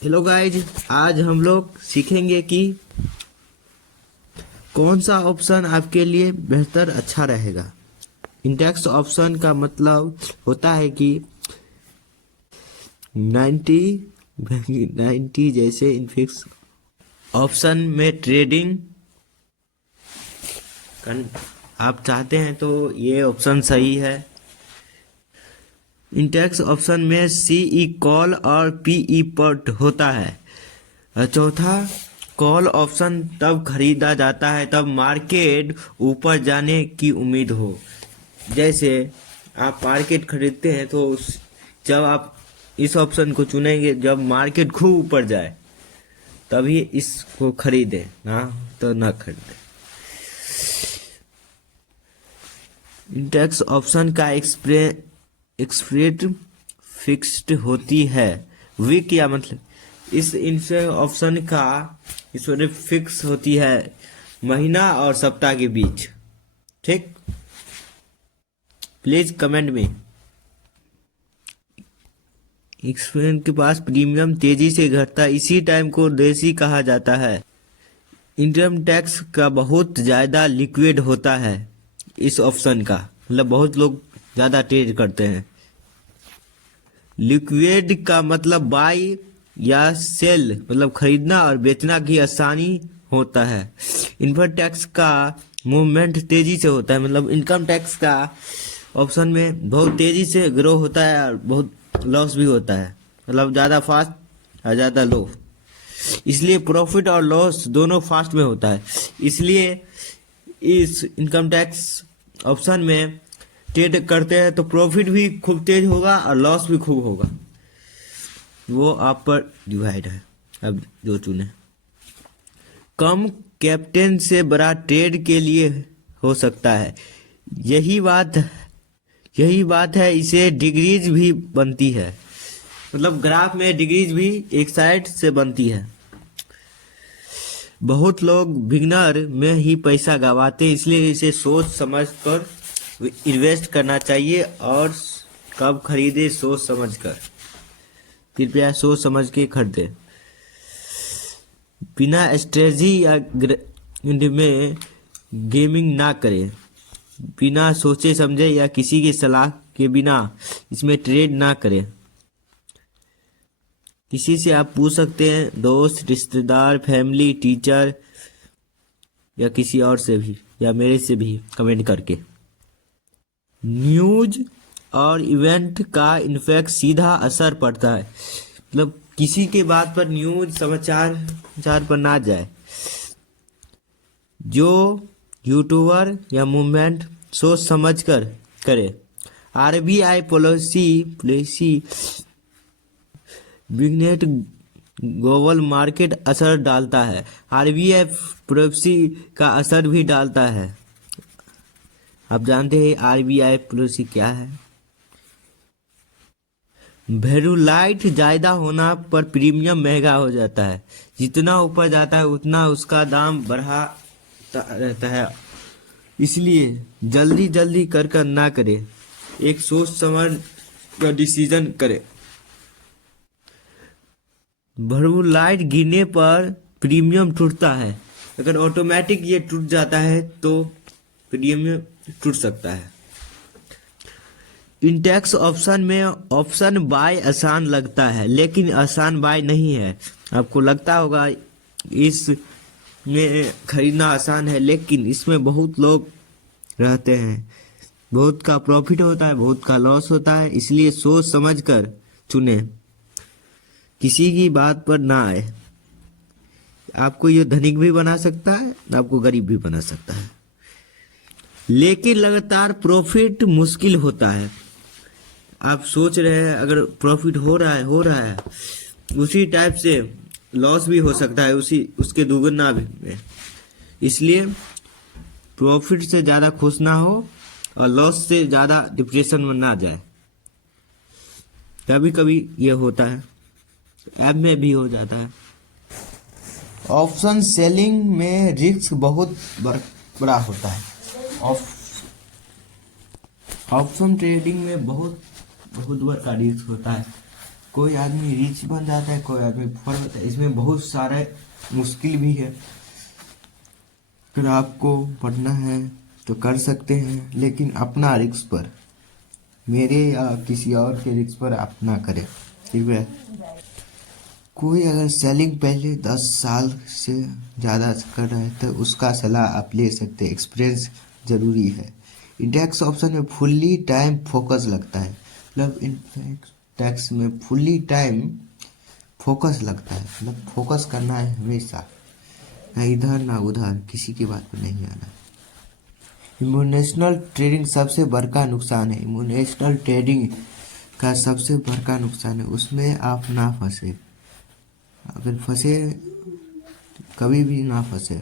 Hello guys, आज हम लोग सीखेंगे कि कौन सा ऑप्शन आपके लिए बेहतर अच्छा रहेगा। इंडेक्स ऑप्शन का मतलब होता है कि 90 90 जैसे इनफिक्स ऑप्शन में ट्रेडिंग आप चाहते हैं तो ये ऑप्शन सही है। इंडेक्स ऑप्शन में सीई कॉल और पीई पट होता है। और चौथा, कॉल ऑप्शन तब खरीदा जाता है तब मार्केट ऊपर जाने की उम्मीद हो। जैसे आप मार्केट खरीदते हैं तो जब आप इस ऑप्शन को चुनेंगे जब मार्केट खूब ऊपर जाए तभी इसको खरीदें, ना तो ना खरीदें। इंडेक्स ऑप्शन का एक्सप्रेट फिक्स्ड होती है। वीक या मतलब इस इंडेक्स ऑप्शन का एक्सप्रेट फिक्स होती है महीना और सप्ताह के बीच। ठीक, प्लीज कमेंट में। एक्सप्रेट के पास प्रीमियम तेजी से घटता है, इसी टाइम को देसी कहा जाता है। इनकम टैक्स का बहुत ज़्यादा लिक्विड होता है इस ऑप्शन का, मतलब बहुत लोग ज़्यादा ट्रेड करते हैं। लिक्विड का मतलब बाई या सेल, मतलब खरीदना और बेचना की आसानी होता है। इनकम टैक्स का मूवमेंट तेजी से होता है, मतलब इनकम टैक्स का ऑप्शन में बहुत तेजी से ग्रो होता है और बहुत लॉस भी होता है, मतलब ज़्यादा फास्ट और ज़्यादा लो। इसलिए प्रॉफिट और लॉस दोनों फास्ट में होता है। इसलिए इस इनकम टैक्स ऑप्शन में ट्रेड करते हैं तो प्रॉफिट भी खूब तेज होगा और लॉस भी खूब होगा। वो आप पर डिवाइड है, अब जो चुने। कम कैपिटल से बड़ा ट्रेड के लिए हो सकता है, यही बात है। इसे डिग्रीज भी बनती है, मतलब ग्राफ में डिग्रीज भी एक साइड से बनती है। बहुत लोग बिगनर में ही पैसा गवाते हैं, इसलिए इसे सोच समझ कर इन्वेस्ट करना चाहिए। और कब खरीदे सोच समझ कर, कृपया सोच समझ के खरीदे। बिना स्ट्रेटजी या में गेमिंग ना करें। बिना सोचे समझे या किसी की सलाह के बिना इसमें ट्रेड ना करें। किसी से आप पूछ सकते हैं, दोस्त, रिश्तेदार, फैमिली, टीचर या किसी और से भी, या मेरे से भी कमेंट करके। न्यूज और इवेंट का इनफैक्ट सीधा असर पड़ता है, मतलब किसी के बात पर न्यूज समाचार पर ना जाए। जो यूट्यूबर या मूवमेंट सोच समझ कर करे। आरबीआई पॉलिसी बिगनेट ग्लोबल मार्केट असर डालता है। आरबीआई पॉलिसी का असर भी डालता है। आप जानते हैं आरबीआई पॉलिसी क्या है? वैल्यूलाइट ज्यादा होना पर प्रीमियम महंगा हो जाता है। जितना ऊपर जाता है उतना उसका दाम बढ़ा रहता है। इसलिए जल्दी कर ना करे, एक सोच समझ का डिसीजन करे। वैल्यूलाइट गिरने पर प्रीमियम टूटता है। अगर ऑटोमेटिक ये टूट जाता है तो प्रीमियम टूट सकता है। इंडेक्स ऑप्शन में ऑप्शन बाय आसान लगता है, लेकिन आसान बाय नहीं है। आपको लगता होगा इस में खरीदना आसान है, लेकिन इसमें बहुत लोग रहते हैं, बहुत का प्रॉफिट होता है, बहुत का लॉस होता है। इसलिए सोच समझ कर चुने, किसी की बात पर ना आए। आपको ये धनिक भी बना सकता है, आपको गरीब भी बना सकता है, लेकिन लगातार प्रॉफिट मुश्किल होता है। आप सोच रहे हैं अगर प्रॉफिट हो रहा है उसी टाइप से लॉस भी हो सकता है, उसके दुगना भी। इसलिए प्रॉफिट से ज़्यादा खुश ना हो और लॉस से ज़्यादा डिप्रेशन में ना जाए। कभी कभी ये होता है, ऐप में भी हो जाता है। ऑप्शन सेलिंग में रिस्क बहुत बड़ा होता है। ऑप्शन ट्रेडिंग में बहुत बड़ा रिस्क होता है। कोई आदमी रिच बन जाता है, कोई आदमी पुअर होता है। इसमें बहुत सारे मुश्किल भी है। अगर आपको पढ़ना है तो कर सकते हैं, लेकिन अपना रिस्क पर, मेरे या किसी और के रिस्क पर आप ना करें, ठीक है। कोई अगर सेलिंग पहले 10 साल से ज़्यादा कर रहा है तो उसका सलाह आप ले सकते हैं, एक्सपीरियंस ज़रूरी है। इंडेक्स ऑप्शन में फुल्ली टाइम फोकस लगता है, मतलब इंडेक्स में फुल्ली टाइम फोकस लगता है, मतलब फोकस करना है हमेशा, ना इधर ना उधर, किसी की बात पर नहीं आना। इमोशनल ट्रेडिंग सबसे बड़का नुकसान है, इमोशनल ट्रेडिंग का सबसे बड़का नुकसान है, उसमें आप ना फंसे। अगर फंसे, कभी भी ना फंसे।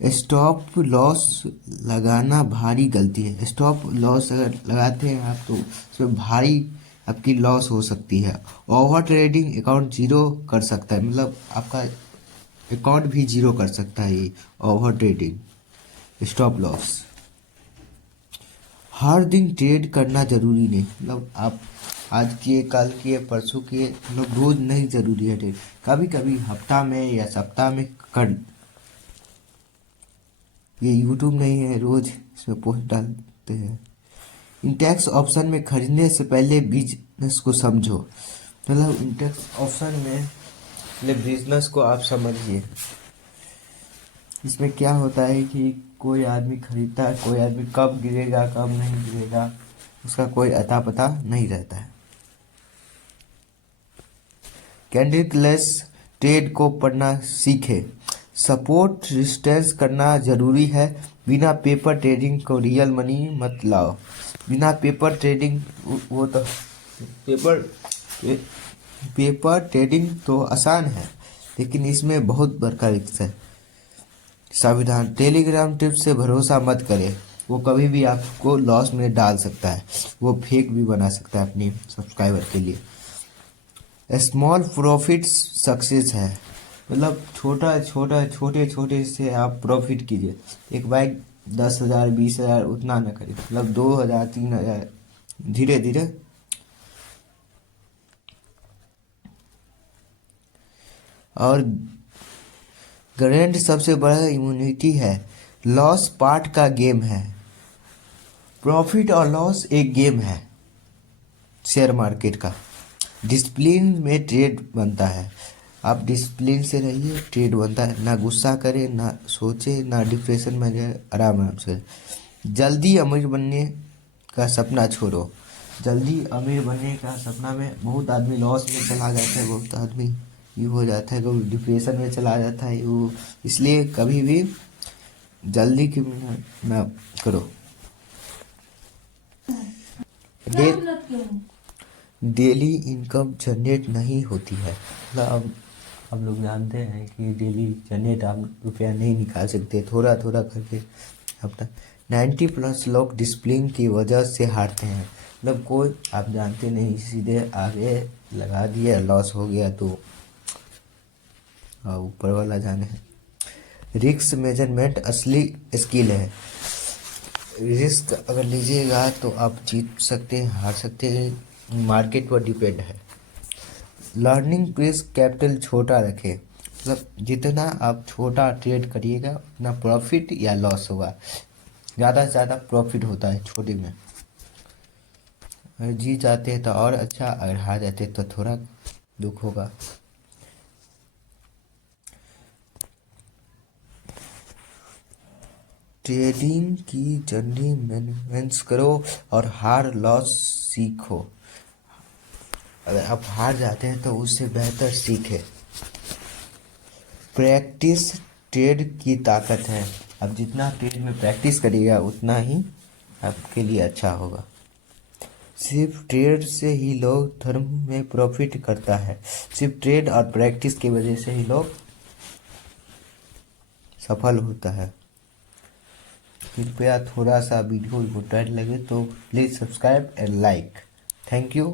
स्टॉप लॉस लगाना भारी गलती है। स्टॉप लॉस अगर लगाते हैं आप तो उसमें भारी आपकी लॉस हो सकती है। ओवर ट्रेडिंग अकाउंट जीरो कर सकता है, मतलब आपका अकाउंट भी जीरो कर सकता है ये ओवर ट्रेडिंग। स्टॉप लॉस हर दिन ट्रेड करना जरूरी नहीं, मतलब आप आज किए, कल किए, परसों किए, मतलब रोज नहीं जरूरी है ट्रेड। कभी कभी हफ्ता में या सप्ताह में कर। ये यूट्यूब नहीं है, रोज इसमें पोस्ट डालते हैं। इंडेक्स ऑप्शन में खरीदने से पहले बिजनेस को समझो, मतलब इंडेक्स ऑप्शन में पहले बिजनेस को आप समझिए। इसमें क्या होता है कि कोई आदमी खरीदता है, कोई आदमी कब गिरेगा कब नहीं गिरेगा उसका कोई अता पता नहीं रहता है। कैंडिडलेस ट्रेड को पढ़ना सीखे। सपोर्ट रेजिस्टेंस करना जरूरी है। बिना पेपर ट्रेडिंग को रियल मनी मत लाओ। बिना पेपर ट्रेडिंग, वो तो पेपर पेपर ट्रेडिंग तो आसान है, लेकिन इसमें बहुत बड़का रिस्क है। सावधान, टेलीग्राम टिप्स से भरोसा मत करें, वो कभी भी आपको लॉस में डाल सकता है, वो फेक भी बना सकता है अपनी सब्सक्राइबर के लिए। स्मॉल प्रॉफिट सक्सेस है, मतलब छोटा छोटा छोटे छोटे से आप प्रॉफिट कीजिए। एक बाइक 10,000 20,000 उतना ना करें, मतलब 2,000 3,000 धीरे धीरे। और ग्रेंड सबसे बड़ा इम्यूनिटी है। लॉस पार्ट का गेम है, प्रॉफिट और लॉस एक गेम है शेयर मार्केट का। डिसिप्लिन में ट्रेड बनता है, आप डिसिप्लिन से रहिए, ट्रेड बनता है। ना गुस्सा करे, ना सोचे, ना डिप्रेशन में जाए, आराम आराम से। जल्दी अमीर बनने का सपना छोड़ो। जल्दी अमीर बनने का सपना में बहुत आदमी लॉस में चला जाता है, बहुत आदमी ये हो जाता है, कभी डिप्रेशन में चला जाता है वो। इसलिए कभी भी जल्दी की ना करो। डे, डेली इनकम जनरेट नहीं होती है, मतलब अब लोग जानते हैं कि डेली जनरेट आप रुपया नहीं निकाल सकते, थोड़ा थोड़ा करके अपना। 90+ लोग डिसिप्लिन की वजह से हारते हैं, मतलब कोई आप जानते नहीं, सीधे आगे लगा दिया, लॉस हो गया तो ऊपर वाला जाने। रिस्क मेजरमेंट असली स्किल है। रिस्क अगर लीजिएगा तो आप जीत सकते हैं, हार सकते हैं, मार्केट पर डिपेंड है। लर्निंग प्लेस कैपिटल छोटा रखें, मतलब जितना आप छोटा ट्रेड करिएगा उतना प्रॉफिट या लॉस होगा। ज़्यादा से ज़्यादा प्रॉफिट होता है छोटे में। अगर जीत जाते हैं तो और अच्छा, अगर हार जाते हैं तो थोड़ा दुख होगा। ट्रेडिंग की जर्नी मैनेज करो और हार लॉस सीखो। अगर आप हार जाते हैं तो उससे बेहतर सीखें। प्रैक्टिस ट्रेड की ताकत है, आप जितना ट्रेड में प्रैक्टिस करिएगा उतना ही आपके लिए अच्छा होगा। सिर्फ ट्रेड से ही लोग धर्म में प्रॉफिट करता है, सिर्फ ट्रेड और प्रैक्टिस की वजह से ही लोग सफल होता है। कृपया थोड़ा सा वीडियो इम्पोर्टेंट लगे तो please subscribe and like. Thank you.